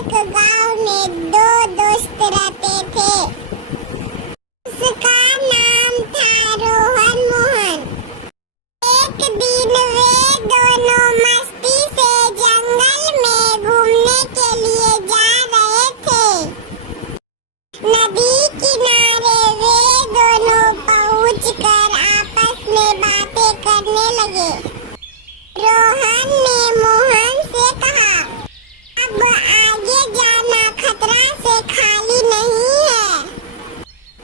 एक गांव में दो दोस्त रहते थे। उसका नाम था रोहन मोहन। एक दिन वे दोनों मस्ती से जंगल में घूमने के लिए जा रहे थे। नदी किनारे वे दोनों पहुंचकर आपस में बातें करने लगे। रोहन ने मोहन से कहा, अब आगे जाना खतरा से खाली नहीं है।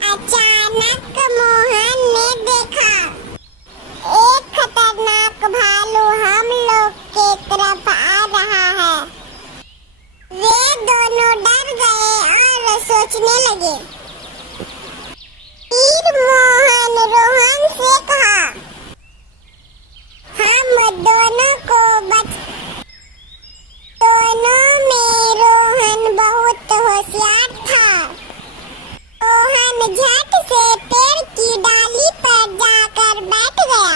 अचानक मोहन ने देखा एक खतरनाक भालू हम लोग के तरफ आ रहा है। वे दोनों डर गए और सोचने लगे। फिर मोहन रोहन से कहा, हम दोनों को दोनों में रोहन बहुत होशियार था। रोहन झट से पेड़ की डाली पर जाकर बैठ गया।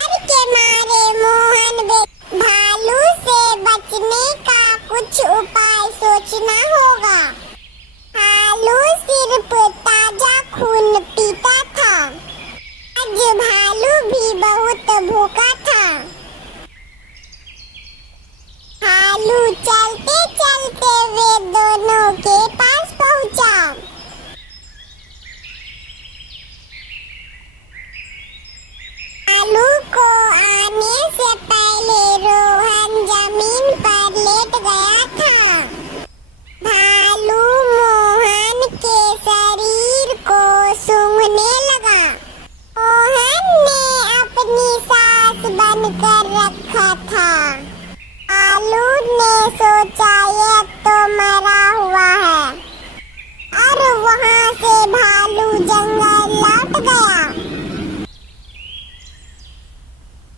डर के मारे मोहन भालू से बचने का कुछ उपाय सोचना होगा। भालू सिर्फ ताजा खून पीता था। आज भालू भी बहुत भूखा था। भालू चलते चलते वे दोनों के पास पहुंचा। भालू को आने से पहले रोहन जमीन पर लेट गया था। भालू मोहन के शरीर को सूंघने लगा। मोहन ने अपनी सांस बंद कर रखा था। भालू ने सोचा ये तो मरा हुआ है और वहां से भालू जंगल लौट गया।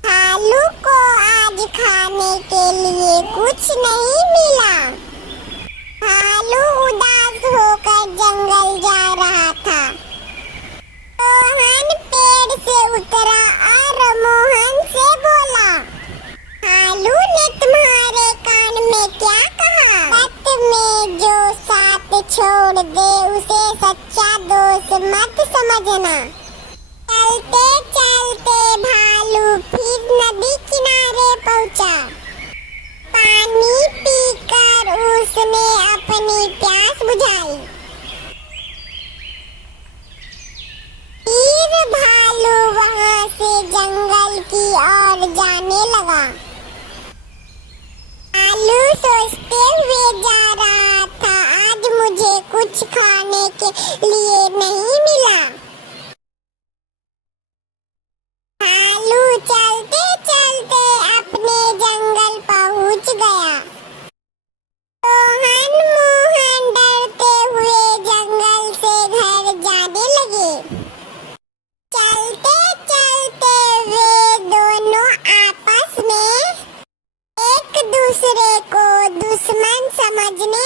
भालू को आज खाने के लिए कुछ नहीं मिला। भालू उदास होकर जंगल जा रहा था। रोहन पेड़ से उतरा और मोहन से बोला, भालू ने तुम्हारे कान में क्या कहा? रात में जो साथ छोड़ दे उसे सच्चा दोस्त मत समझना। चलते चलते भालू फिर नदी किनारे पहुंचा। पानी पीकर उसने अपनी प्यास बुझाई। फिर भालू वहां से जंगल की ओर जाने लगा। भालू सोचते हुए जा रहा था, आज मुझे कुछ खाने के लिए नहीं मिला। भालू चलते चलते अपने जंगल पहुंच गया। रोहन मोहन डरते हुए जंगल से घर जाने लगे। चलते चलते वे दोनों आपस में एक दूसरे को दुश्मन समझने